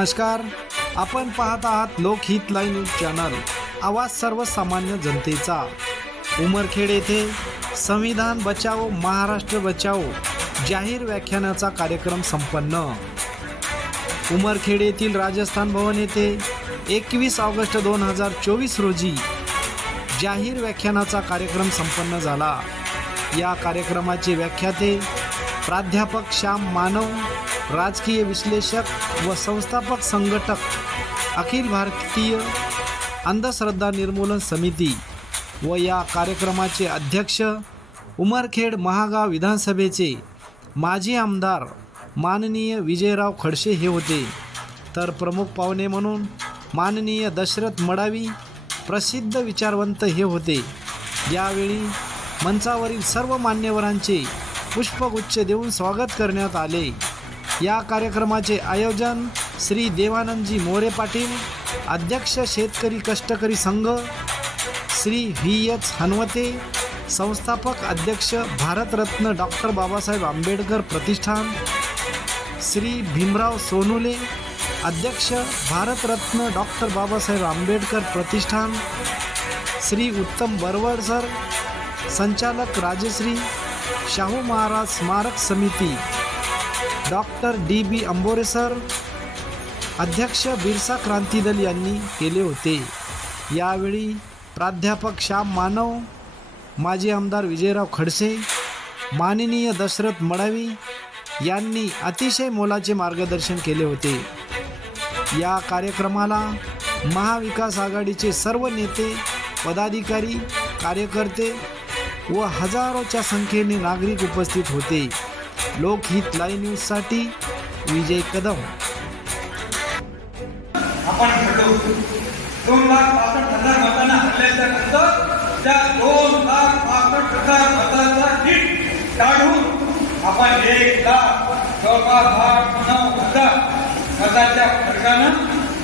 नमस्कार, आपण पाहत आहात लोकहित लाईव्ह न्यूज चॅनल, आवाज सर्वसामान्य जनतेचा। उमरखेड येथे संविधान बचाओ महाराष्ट्र बचाओ जाहीर व्याख्यानाचा कार्यक्रम संपन्न। उमरखेड येथील राजस्थान भवन येथे 21 ऑगस्ट 2024 रोजी जाहीर व्याख्यानाचा कार्यक्रम संपन्न झाला। या कार्यक्रमाचे व्याख्याते प्राध्यापक श्याम मानव, राजकीय विश्लेषक व संस्थापक संघटक, अखिल भारतीय अंधश्रद्धा निर्मूलन समिती व या कार्यक्रमाचे अध्यक्ष उमरखेड महागाव विधानसभेचे माजी आमदार माननीय विजयराव खडसे हे होते। तर प्रमुख पाहुणे म्हणून माननीय दशरथ मडावी प्रसिद्ध विचारवंत हे होते। यावेळी मंचावरील सर्व मान्यवरांचे पुष्पगुच्छ देऊन स्वागत करण्यात आले। या कार्यक्रमाचे आयोजन श्री देवानंदजी मोरे पाटील, अध्यक्ष शेतकरी कष्टकरी संघ, श्री VH हनवते, संस्थापक अध्यक्ष भारतरत्न डॉक्टर बाबासाहेब आंबेडकर प्रतिष्ठान, श्री भीमराव सोनुले, अध्यक्ष भारतरत्न डॉक्टर बाबासाहेब आंबेडकर प्रतिष्ठान, श्री उत्तम बरवड सर, संचालक राजश्री शाहू महाराज स्मारक समिती, डॉक्टर DB अंबोरे सर, अध्यक्ष बिरसा क्रांती दल यांनी केले होते। यावेळी प्राध्यापक श्याम मानव, माजी आमदार विजयराव खडसे, माननीय दशरथ मडावी यांनी अतिशय मोलाचे मार्गदर्शन केले होते। या कार्यक्रमाला महाविकास आघाडीचे सर्व नेते, पदाधिकारी, कार्यकर्ते व हजारोच्या संख्येने नागरिक उपस्थित होते। लोकहित लाईव्ह न्यूजसाठी विजय कदम। आपण घडलो 2,65,000 मतांना हरल्याच्या नंतर त्या 2,65,000 मतांचा नीट काढून आपण 1,09,000 मताच्या फरकानं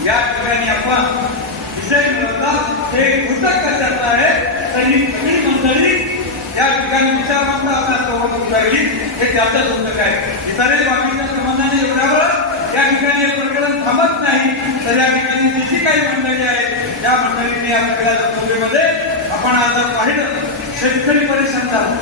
या ठिकाणी आपण विजय मिळवला। हे घोषक कशाचं आहे तर ही सगळी मंडळी या ठिकाणी विचारवंत आपल्यासोबत उतरली, हे त्याचं घोषक आहे। इतरही बाकीच्या संबंधाने एवढ्यावर या ठिकाणी हे प्रकरण थांबत नाही। तर या ठिकाणी जी काही मंडळी आहेत त्या मंडळींनी या सगळ्या लोकसभेमध्ये आपण आज पाहिलं, शेतकरी परेशान झाला,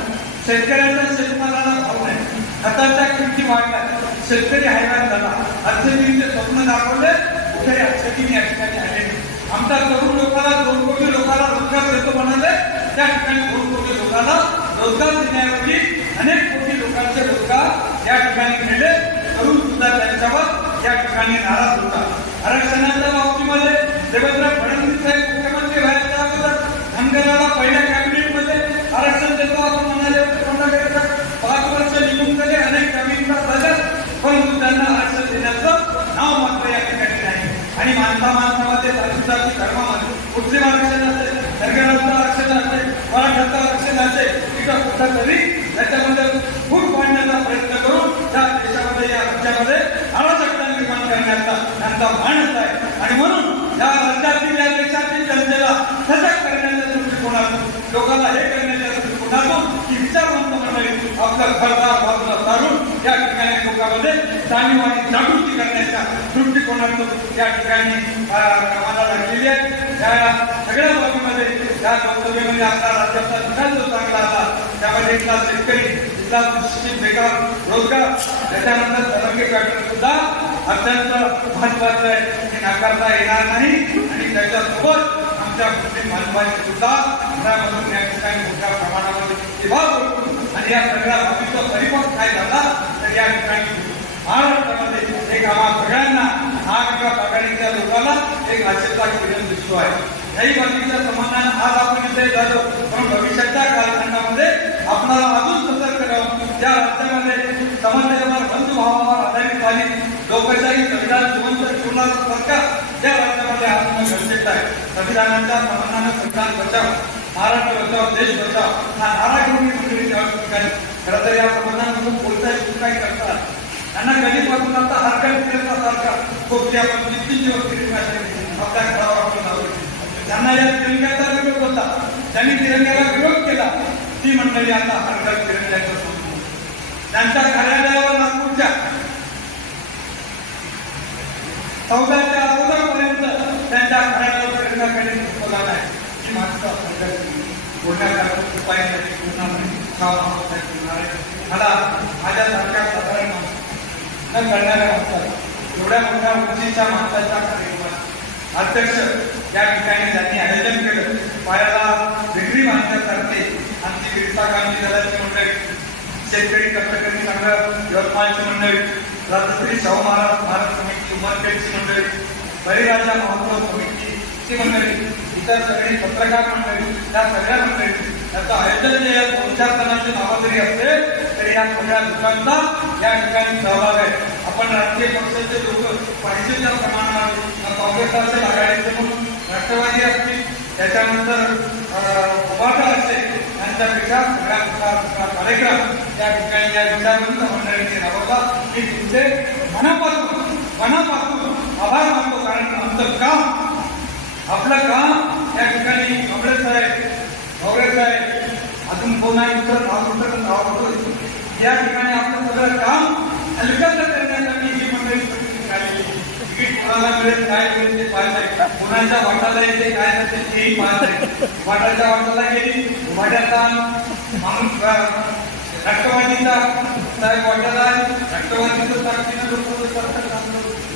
शेतकऱ्यांचा शेतमालाला भाव नाही, खताच्या किमती वाढल्या, शेतकरी हैराण झाला, अडचणींचे स्वप्न दाखवले, कुठेही अडचणी या ठिकाणी आले नाही। आमच्या तरुण लोकांना 2 कोटी लोकांना रोजगार देतो म्हणाले, त्या ठिकाणी 2 कोटी लोकांना रोजगार देण्याऐवजी अनेक कोटी लोकांचे रोजगार या ठिकाणी मिळले। तरुण सुद्धा त्यांच्यावर या ठिकाणी नाराज होता। आरक्षणाच्या बाबतीमध्ये देवेंद्र फडणवीस साहेब मुख्यमंत्री व्हायच्या अगोदर धनगराला पहिल्या कॅबिनेटमध्ये आरक्षण देतो असं म्हणाले, 5 वर्ष निघून गेले, अनेक कॅबिनेट झाले, परंतु त्यांना आरक्षण देण्याचं नाव मात्र या ठिकाणी नाही। आणि माणसामध्ये जातीजाती धर्मामध्ये कुठले आरक्षण असेल, धनगराचं आरक्षण असेल, मराठ्याचं आरक्षण असेल, तिथं कुठं तरी त्याच्यामध्ये फूट पाडण्याचा प्रयत्न करून त्या देशामध्ये या राज्यामध्ये अराजकता निर्माण करण्याचा त्यांचा मानस आहे। आणि म्हणून या राज्यातील या देशातील जनतेला सजग करण्याच्या दृष्टिकोनातून, लोकांना हे करण्याच्या दृष्टिकोनातून की विचारवंत मंडळी आपलं घरदार बाजूला सारून या ठिकाणी लोकांमध्ये जाणीव आणि जागृती करण्याच्या दृष्टिकोनातून या ठिकाणी कामाला लागलेली आहे। या सगळ्या बाबीमध्ये या लोकसभेमध्ये आपला राज्याचा विकास जो चांगला आला, त्यामध्ये इथला शेतकरी, इथला सुशिक्षित बेकार रोजगार, त्याच्यानंतर धनंजय पॅटर्न सुद्धा अत्यंत महत्वाचं आहे, हे नाकारता येणार नाही। आणि त्याच्यासोबत आमच्या मुस्लिम बांधवांनी सुद्धा घरामधून या ठिकाणी मोठ्या प्रमाणामध्ये विभाग होतो। आणि या सगळ्या बाबीचा परिपक्व काय झाला तर या ठिकाणी महाराष्ट्रामध्ये एक आम्हा सगळ्यांना महाविकास आघाडीच्या लोकांना एक आशेचा किरण दिसतो आहे। याही बाबतीच्या संबंधाने आज आपण इथे झालो, पण भविष्याच्या कालखंडामध्ये आपल्याला अजून सतर्क राहून या राज्यामध्ये समाजावर बंधुभावावर आधारित झाली लोकशाही संविधान जिवंत ठेवणारं सरकार या राज्यामध्ये आणणं गरजेचं आहे। संविधानाच्या संबंधाने संविधान बचाव, महाराष्ट्र बचाव, देश बचाव हा नारा घेऊन मंडळी त्या ठिकाणी खरं तर या संबंधामधून कोणताही काही करतात। त्यांना कधीपासून आता हरकत सारखा खूप ते आपण किती दिवस आपल्या घरावर आपण लावतो। त्यांना या तिरंग्याचा विरोध होता, त्यांनी तिरंग्याला विरोध केला, ती मंडळी आता हरकत तिरंग्याचा सोडून त्यांच्या कार्यालयावर नागपूरच्या 14च्या अगोदरपर्यंत त्यांच्या घराला प्रयत्नाकडे झोपला नाही ही माणसं बोलण्यासारखं उपायासाठी मला माझ्यासारख्या साधारण न करणाऱ्या माणसाला एवढ्या मोठ्या उंचीच्या माणसाच्या कार्यक्रमात अध्यक्ष या ठिकाणी त्यांनी आयोजन केलं. पायाला वेगळी माणसासारखे आमची विरसा गांधी दलाची मंडळी, शेतकरी कष्टकरी संघ यवतमाळची मंडळी, राजश्री शाहू महाराज समिती उमरखेडची मंडळी, बळीराजा महोत्सव समितीची मंडळी, इतर सगळी पत्रकार मंडळी, त्या सगळ्या मंडळी याचं आयोजन जे 2-4 जणांचे नावं जरी असले तरी या सगळ्या लोकांचा या ठिकाणी सहभाग आहे. आपण राजकीय पक्षाचे लोक पाहिजे त्या प्रमाणात काँग्रेस असेल, आघाडीचे म्हणून राष्ट्रवादी असतील, त्याच्यानंतर उभाटा असेल, यांच्यापेक्षा सगळ्या प्रकारचा कार्यक्रम या ठिकाणी या विचारवंत मंडळींनी राबवला. मी तुमचे मनापासून आभार मानतो. कारण आमचं काम, आपलं काम या ठिकाणी काँग्रेस आहे अजून कोण आहे या ठिकाणी आपलं सगळं काम हलकं करण्यासाठी ही मंडळी तिकीट कोणाला मिळेल, काय मिळेल ते पाहत आहे. कोणाच्या वाटाला येते काय नसेल तेही पाहत आहे. वाटाच्या वाटाला गेली, वाट्याचा माणूस राष्ट्रवादीचा साहेब वाटाला आहे, राष्ट्रवादीचं ताकदीनं लोक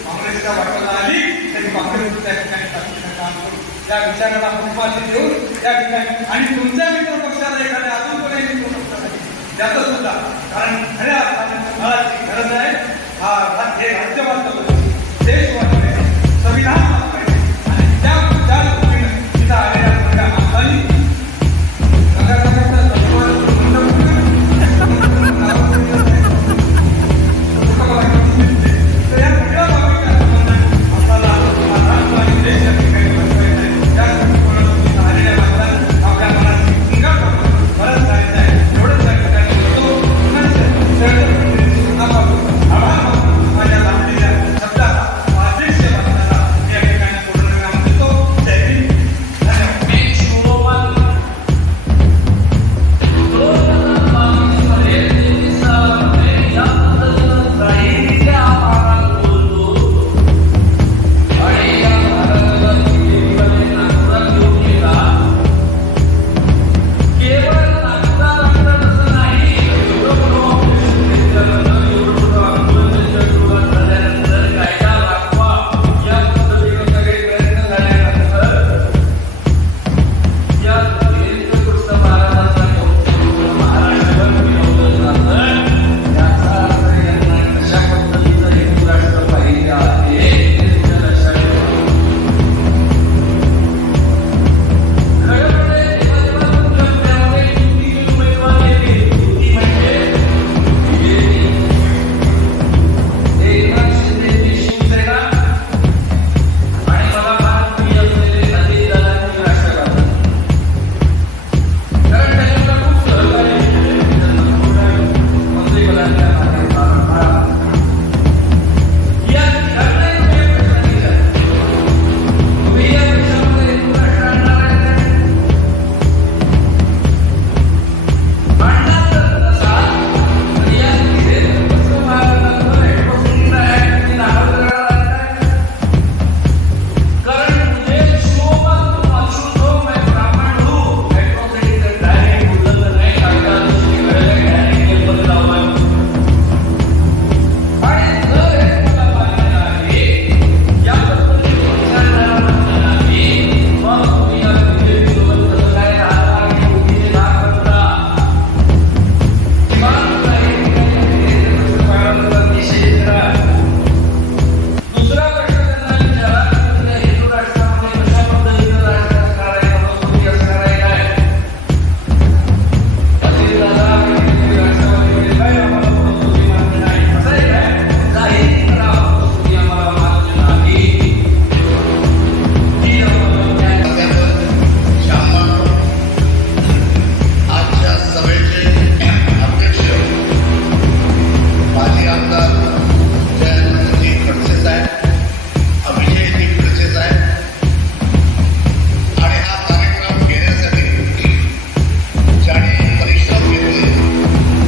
काँग्रेसच्या वाटाला आली तरी काँग्रेस त्या ठिकाणी ताकदीनं काम करू, त्या विचाराला महत्वाचे देऊन त्या ठिकाणी आणि तुमच्या मित्र पक्षाला एखाद्या अजून कोणी मित्र पक्षाला त्याचं सुद्धा